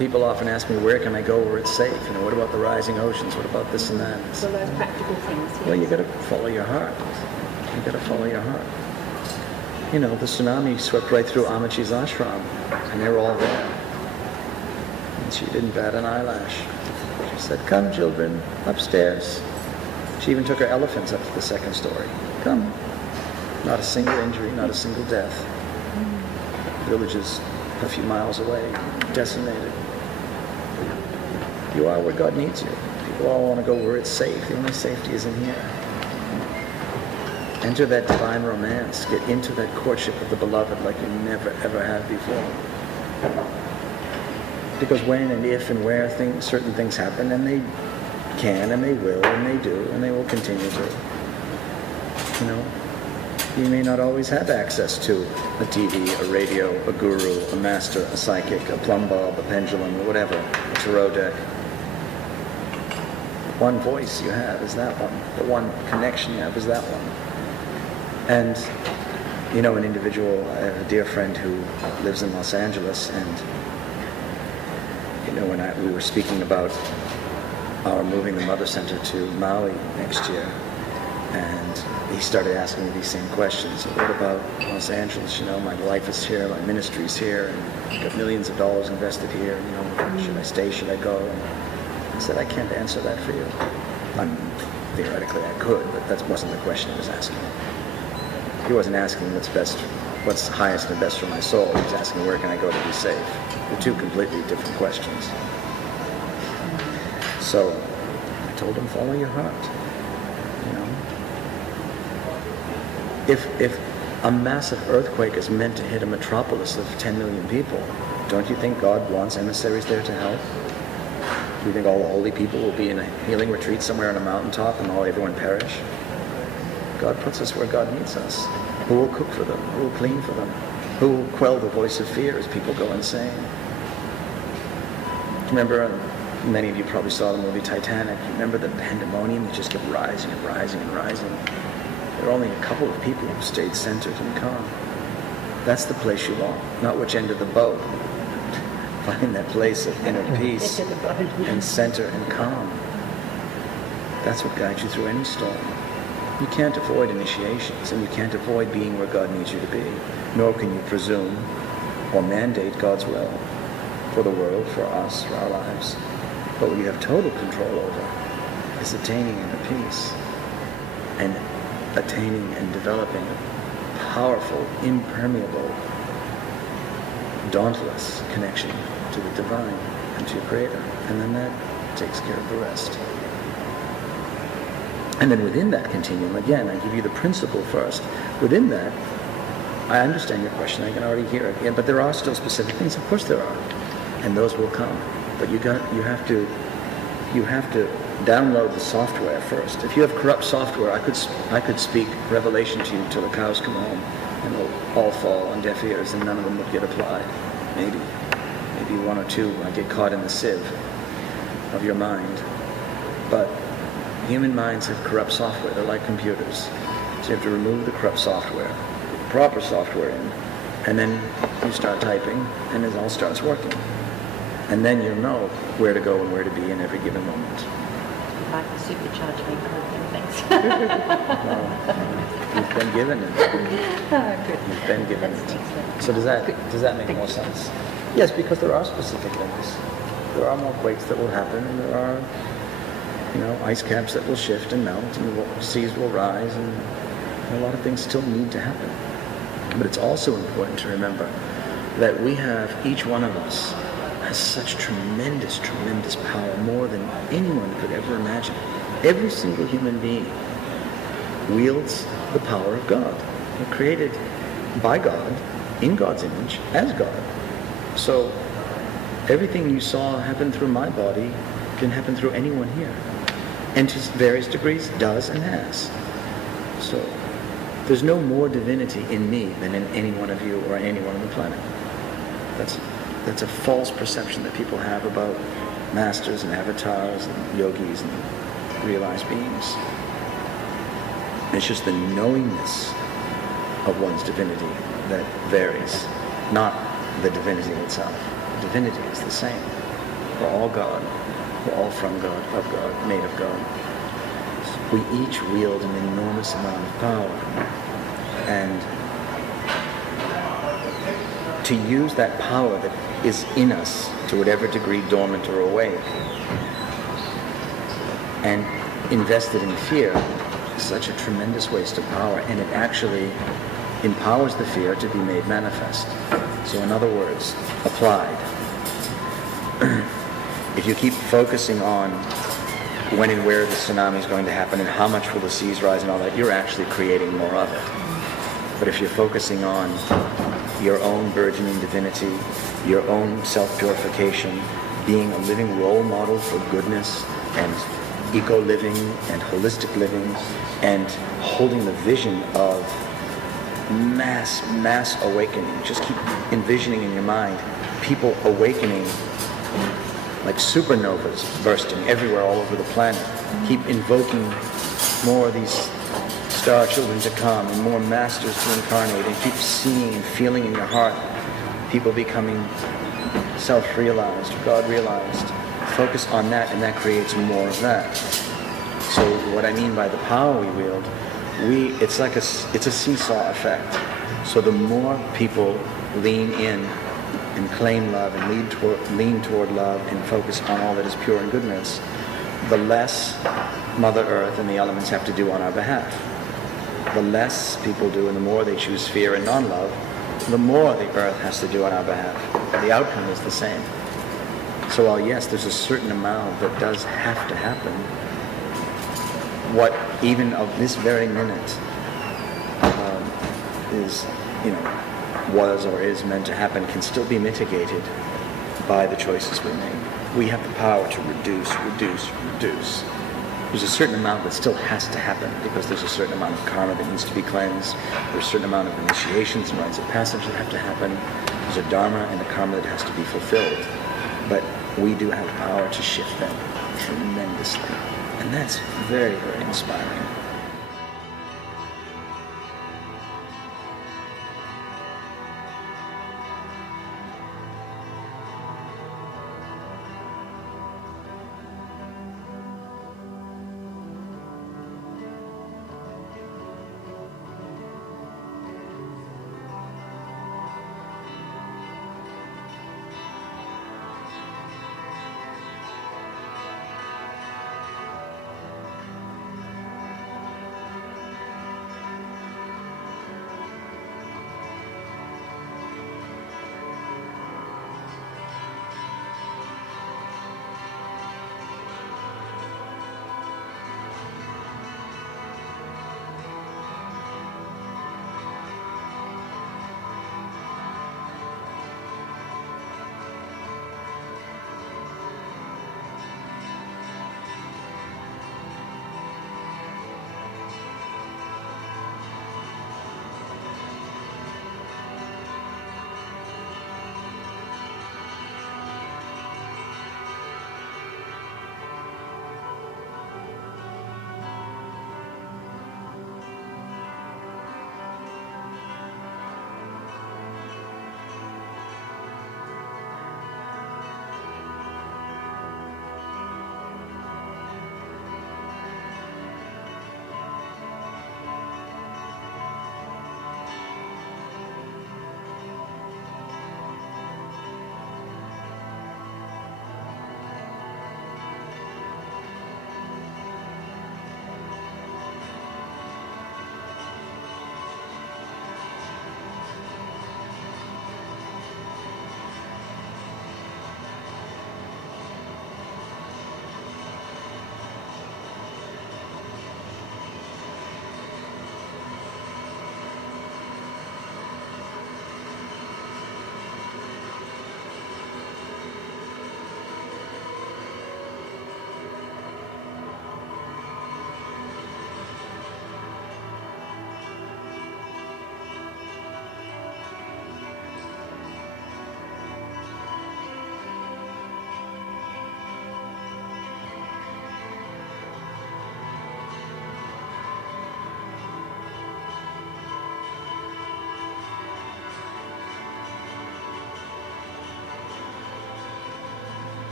People often ask me, where can I go where it's safe? You know, what about the rising oceans? What about this and that? So those practical things. Yes. Well, you got to follow your heart. You got to follow your heart. You know, the tsunami swept right through Amachi's ashram, and they were all there. And she didn't bat an eyelash. She said, "Come, children, upstairs." She even took her elephants up to the second story. Come. Not a single injury, not a single death. Villages a few miles away, decimated. You are where God needs you. People all want to go where it's safe. The only safety is in here. Enter that divine romance. Get into that courtship of the beloved like you never ever have before. Because when and if and where certain things happen, and they can and they will and they do and they will continue to, you know, you may not always have access to a TV, a radio, a guru, a master, a psychic, a plumb bob, a pendulum, or whatever, a tarot deck. The one voice you have is that one. The one connection you have is that one. And, you know, an individual, I have a dear friend who lives in Los Angeles, and, you know, when we were speaking about our moving the Mother Center to Maui next year, and he started asking me these same questions. What about Los Angeles? You know, my life is here, my ministry's here, and I've got millions of dollars invested here. You know, should I stay? Should I go? And I said, I can't answer that for you. Theoretically, I could, but that wasn't the question he was asking. He wasn't asking what's highest and best for my soul. He was asking, where can I go to be safe? They're two completely different questions. So I told him, follow your heart. You know, if a massive earthquake is meant to hit a metropolis of 10 million people, don't you think God wants emissaries there to help? Do you think all the holy people will be in a healing retreat somewhere on a mountaintop and everyone perish? God puts us where God needs us. Who will cook for them? Who will clean for them? Who will quell the voice of fear as people go insane? Remember, many of you probably saw the movie Titanic. Remember the pandemonium that just kept rising and rising and rising? There were only a couple of people who stayed centered and calm. That's the place you want, not which end of the boat. Find that place of inner peace and center and calm. That's what guides you through any storm. You can't avoid initiations, and you can't avoid being where God needs you to be, nor can you presume or mandate God's will for the world, for us, for our lives. But what you have total control over is attaining inner peace and attaining and developing a powerful, impermeable, dauntless connection to the divine and to your Creator. And then that takes care of the rest. And then within that continuum, again, I give you the principle first. Within that, I understand your question. I can already hear it. Yeah, but there are still specific things. Of course there are. And those will come. But you have to download the software first. If you have corrupt software, I could speak revelation to you till the cows come home, and they'll all fall on deaf ears, and none of them would get applied. Maybe one or two might get caught in the sieve of your mind. But human minds have corrupt software. They're like computers. So you have to remove the corrupt software, put the proper software in, and then you start typing, and it all starts working. And then you'll know where to go and where to be in every given moment. Like the supercharged vehicle and things. Well, you've been given it. Oh, good. You've been given That's it. excellent. So does that make more sense? Yes, because there are specific things. There are more quakes that will happen, and there are, you know, ice caps that will shift and melt, and the seas will rise, and a lot of things still need to happen. But it's also important to remember that we have, each one of us, has such tremendous, tremendous power, more than anyone could ever imagine. Every single human being wields the power of God. We're created by God, in God's image, as God. So everything you saw happen through my body can happen through anyone here. And to various degrees does and has. So there's no more divinity in me than in any one of you or anyone on the planet. That's a false perception that people have about masters and avatars and yogis and realized beings. It's just the knowingness of one's divinity that varies, not the divinity itself. Divinity is the same. We're all God. We're all from God, of God, made of God. We each wield an enormous amount of power. And to use that power that is in us, to whatever degree dormant or awake, and invest it in fear, is such a tremendous waste of power, and it actually empowers the fear to be made manifest. So in other words, applied. If you keep focusing on when and where the tsunami is going to happen and how much will the seas rise and all that, you're actually creating more of it. But if you're focusing on your own burgeoning divinity, your own self-purification, being a living role model for goodness and eco-living and holistic living, and holding the vision of mass awakening. Just keep envisioning in your mind people awakening like supernovas bursting everywhere all over the planet. Keep invoking more of these star children to come and more masters to incarnate, and keep seeing and feeling in your heart people becoming self-realized, God-realized. Focus on that, and that creates more of that. So what I mean by the power we wield, it's a seesaw effect. So the more people lean in and claim love and lean toward love and focus on all that is pure and goodness, the less Mother Earth and the elements have to do on our behalf. The less people do and the more they choose fear and non-love, the more the Earth has to do on our behalf. The outcome is the same. So while yes, there's a certain amount that does have to happen, what even of this very minute was or is meant to happen can still be mitigated by the choices we make. We have the power to reduce. There's a certain amount that still has to happen because there's a certain amount of karma that needs to be cleansed. There's a certain amount of initiations and rites of passage that have to happen. There's a dharma and a karma that has to be fulfilled. But we do have power to shift them tremendously. And that's very, very inspiring.